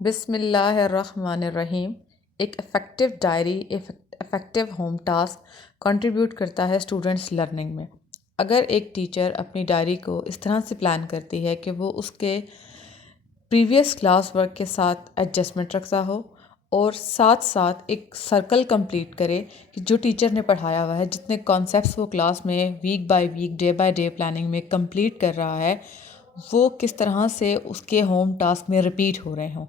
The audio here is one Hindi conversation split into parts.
बिस्मिल्लाहिर्रहमानिर्रहीम। एक effective diary effective home task contribute करता है स्टूडेंट्स लर्निंग में। अगर एक टीचर अपनी डायरी को इस तरह से प्लान करती है कि वो उसके प्रीवियस क्लास वर्क के साथ एडजस्टमेंट रखता हो और साथ साथ एक सर्कल कंप्लीट करे कि जो टीचर ने पढ़ाया हुआ है, जितने कॉन्सेप्ट्स वो क्लास में week by week day by day planning में कंप्लीट कर रहा है, वो किस तरह से उसके होम टास्क में रिपीट हो रहे हों।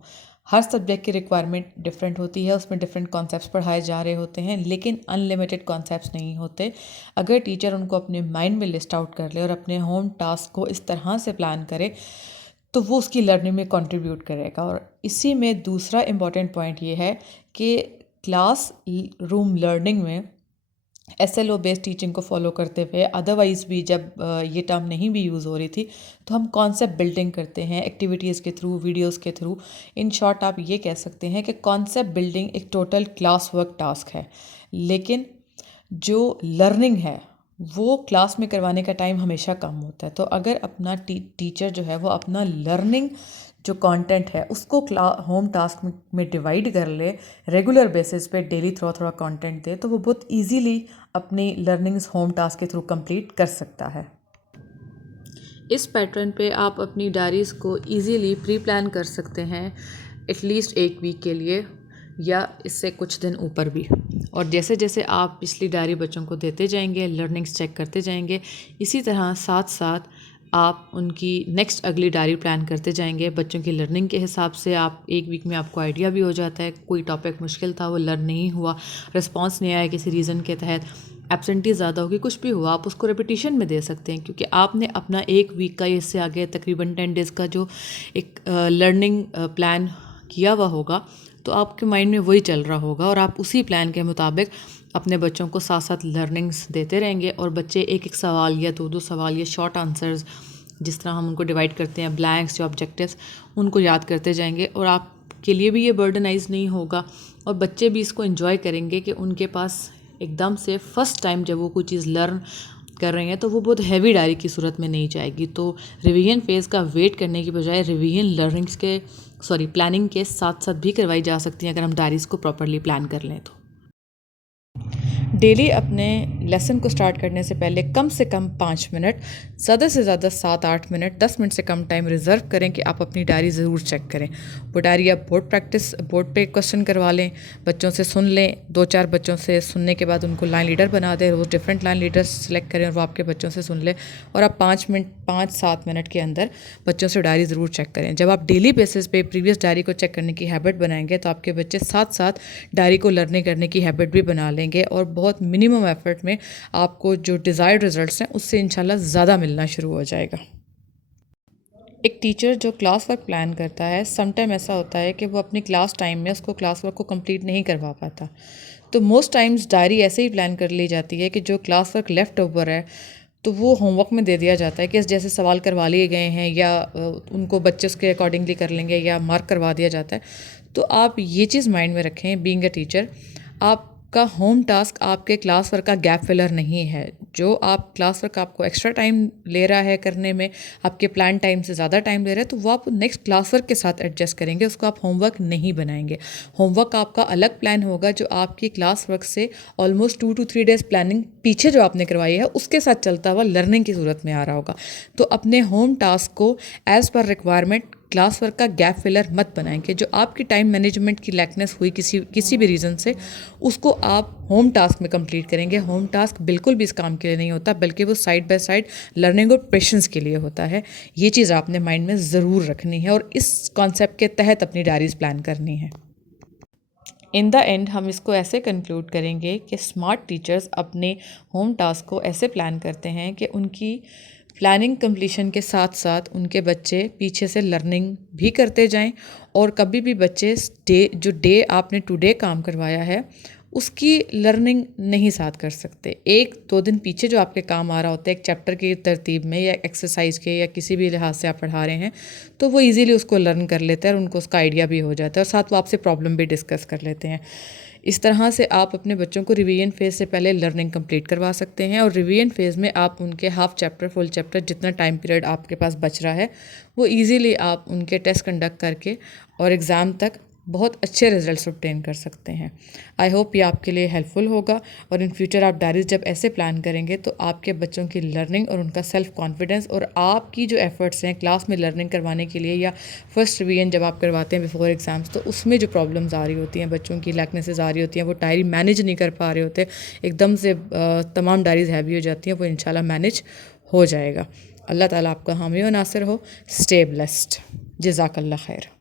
हर सब्जेक्ट की रिक्वायरमेंट डिफरेंट होती है, उसमें डिफरेंट कॉन्सेप्ट्स पढ़ाए जा रहे होते हैं, लेकिन अनलिमिटेड कॉन्सेप्ट्स नहीं होते। अगर टीचर उनको अपने माइंड में लिस्ट आउट कर ले और अपने होम टास्क को इस तरह से प्लान करे तो वो उसकी लर्निंग में कंट्रीब्यूट करेगा। और इसी में दूसरा इम्पॉर्टेंट पॉइंट ये है कि क्लास रूम लर्निंग में SLO बेस्ड टीचिंग को फॉलो करते हुए, अदरवाइज़ भी जब ये टर्म नहीं भी यूज़ हो रही थी, तो हम कॉन्सेप्ट बिल्डिंग करते हैं एक्टिविटीज़ के थ्रू, वीडियोज़ के थ्रू। इन शॉर्ट आप ये कह सकते हैं कि कॉन्सेप्ट बिल्डिंग एक टोटल क्लास वर्क टास्क है, लेकिन जो लर्निंग है वो क्लास में करवाने का टाइम हमेशा कम होता है। तो अगर अपना टीचर जो है वो अपना लर्निंग जो कंटेंट है उसको होम टास्क में डिवाइड कर ले, रेगुलर बेसिस पे डेली थोड़ा थोड़ा कंटेंट दे, तो वो बहुत इजीली अपनी लर्निंग्स होम टास्क के थ्रू कंप्लीट कर सकता है। इस पैटर्न पे आप अपनी डायरीज़ को इजीली प्री प्लान कर सकते हैं, एटलीस्ट एक वीक के लिए या इससे कुछ दिन ऊपर भी। और जैसे जैसे आप पिछली डायरी बच्चों को देते जाएंगे, लर्निंग्स चेक करते जाएंगे, इसी तरह साथ साथ आप उनकी नेक्स्ट अगली डायरी प्लान करते जाएंगे। बच्चों की लर्निंग के हिसाब से आप एक वीक में आपको आइडिया भी हो जाता है, कोई टॉपिक मुश्किल था वो लर्न नहीं हुआ, रिस्पॉन्स नहीं आया किसी रीज़न के तहत, एब्सेंटी ज़्यादा होगी, कुछ भी हुआ, आप उसको रेपिटिशन में दे सकते हैं, क्योंकि आपने अपना एक वीक का या इससे आगे तकरीबन 10 डेज़ का जो एक लर्निंग प्लान किया हुआ होगा, तो आपके माइंड में वही चल रहा होगा और आप उसी प्लान के मुताबिक अपने बच्चों को साथ साथ लर्निंग्स देते रहेंगे। और बच्चे एक एक सवाल या दो दो सवाल या शॉर्ट आंसर्स, जिस तरह हम उनको डिवाइड करते हैं ब्लैंक्स या ऑब्जेक्टिव्स, उनको याद करते जाएंगे। और आपके लिए भी ये बर्डनाइज नहीं होगा और बच्चे भी इसको एंजॉय करेंगे कि उनके पास एकदम से फर्स्ट टाइम जब वो कोई चीज़ लर्न कर रहे हैं तो वो बहुत हैवी डायरी की सूरत में नहीं जाएगी। तो रिवीजन फेज़ का वेट करने की बजाय रिवीजन लर्निंग्स के प्लानिंग के साथ साथ भी करवाई जा सकती हैं, अगर हम डायरीज़ को प्रॉपरली प्लान कर लें तो। डेली अपने लेसन को स्टार्ट करने से कम 5 मिनट, ज़्यादा से ज़्यादा 7-8 मिनट, 10 मिनट से कम टाइम रिज़र्व करें कि आप अपनी डायरी ज़रूर चेक करें। वो डायरी आप बोर्ड पे क्वेश्चन करवा लें, बच्चों से सुन लें, 2-4 बच्चों से सुनने के बाद उनको लाइन लीडर बना दें, वो डिफरेंट लाइन लीडर्स सेलेक्ट करें और वो आपके बच्चों से सुन लें। और आप 5-7 मिनट के अंदर बच्चों से डायरी ज़रूर चेक करें। जब आप डेली बेसिस पे प्रीवियस डायरी को चेक करने की हैबिट बनाएंगे तो आपके बच्चे साथ साथ डायरी को लर्निंग करने की हैबिट भी बना लेंगे और बहुत मिनिमम एफर्ट में आपको जो डिज़ायर्ड रिजल्ट्स हैं उससे इंशाल्लाह ज़्यादा मिलना शुरू हो जाएगा। एक टीचर जो क्लास वर्क प्लान करता है, समटाइम ऐसा होता है कि वो अपनी क्लास टाइम में उसको क्लास वर्क को कंप्लीट नहीं करवा पाता। तो मोस्ट टाइम्स डायरी ऐसे ही प्लान कर ली जाती है कि जो क्लास वर्क लेफ़्ट ओवर है तो वो होमवर्क में दे दिया जाता है कि जैसे सवाल करवा लिए गए हैं या उनको बच्चे उसके अकॉर्डिंगली कर लेंगे या मार्क करवा दिया जाता है। तो आप ये चीज़ माइंड में रखें, बीइंग अ टीचर, आपका होम टास्क आपके क्लास वर्क का गैप फिलर नहीं है। जो आप क्लास वर्क आपको एक्स्ट्रा टाइम ले रहा है करने में, आपके प्लान टाइम से ज़्यादा टाइम ले रहा है, तो वो आप नेक्स्ट क्लास वर्क के साथ एडजस्ट करेंगे, उसको आप होमवर्क नहीं बनाएंगे। होमवर्क आपका अलग प्लान होगा जो आपकी क्लास वर्क से ऑलमोस्ट 2 to 3 डेज़ प्लानिंग पीछे जो आपने करवाई है उसके साथ चलता हुआ लर्निंग की सूरत में आ रहा होगा। तो अपने होम टास्क को as per requirement class work का गैप फिलर मत बनाएंगे। जो आपकी टाइम मैनेजमेंट की लैकनेस हुई किसी भी रीज़न से, उसको आप होम टास्क में कंप्लीट करेंगे। होम टास्क बिल्कुल भी इस काम के लिए नहीं होता, बल्कि वो साइड बाय साइड लर्निंग और पेशेंस के लिए होता है। ये चीज़ आपने माइंड में ज़रूर रखनी है और इस कॉन्सेप्ट के तहत अपनी डायरीज़ प्लान करनी है। इन द एंड हम इसको ऐसे कंक्लूड करेंगे कि स्मार्ट टीचर्स अपने होम टास्क को ऐसे प्लान करते हैं कि उनकी प्लानिंग कंप्लीशन के साथ साथ उनके बच्चे पीछे से लर्निंग भी करते जाएं और कभी भी बच्चे जो डे आपने टुडे काम करवाया है उसकी लर्निंग नहीं साथ कर सकते। 1-2 दिन पीछे जो आपके काम आ रहा होता है एक चैप्टर की तरतीब में या एक्सरसाइज के या किसी भी लिहाज से आप पढ़ा रहे हैं, तो वो इजीली उसको लर्न कर लेते हैं और उनको उसका आइडिया भी हो जाता है और साथ वो आपसे प्रॉब्लम भी डिस्कस कर लेते हैं। इस तरह से आप अपने बच्चों को रिवीजन फ़ेज़ से पहले लर्निंग कंप्लीट करवा सकते हैं और रिवीजन फ़ेज़ में आप उनके हाफ चैप्टर फुल चैप्टर जितना टाइम पीरियड आपके पास बच रहा है वो ईज़िली आप उनके टेस्ट कंडक्ट करके और एग्ज़ाम तक बहुत अच्छे रिजल्ट्स ऑब्टेन कर सकते हैं। आई होप ये आपके लिए हेल्पफुल होगा और इन फ्यूचर आप डायरीज जब ऐसे प्लान करेंगे तो आपके बच्चों की लर्निंग और उनका सेल्फ कॉन्फिडेंस और आपकी जो एफर्ट्स हैं क्लास में लर्निंग करवाने के लिए या फर्स्ट रिवीजन जब आप करवाते हैं बिफोर एग्जाम्स, तो उसमें जो प्रॉब्लम्स आ रही होती हैं, बच्चों की लैकनेसेस आ रही होती हैं, वो डायरी मैनेज नहीं कर पा रहे होते, एकदम से तमाम डायरीज हैवी हो जाती हैं, वो इंशाल्लाह मैनेज हो जाएगा। अल्लाह ताला आपका हामी व नासिर हो। Stay blessed. जज़ाकल्लाह खैर।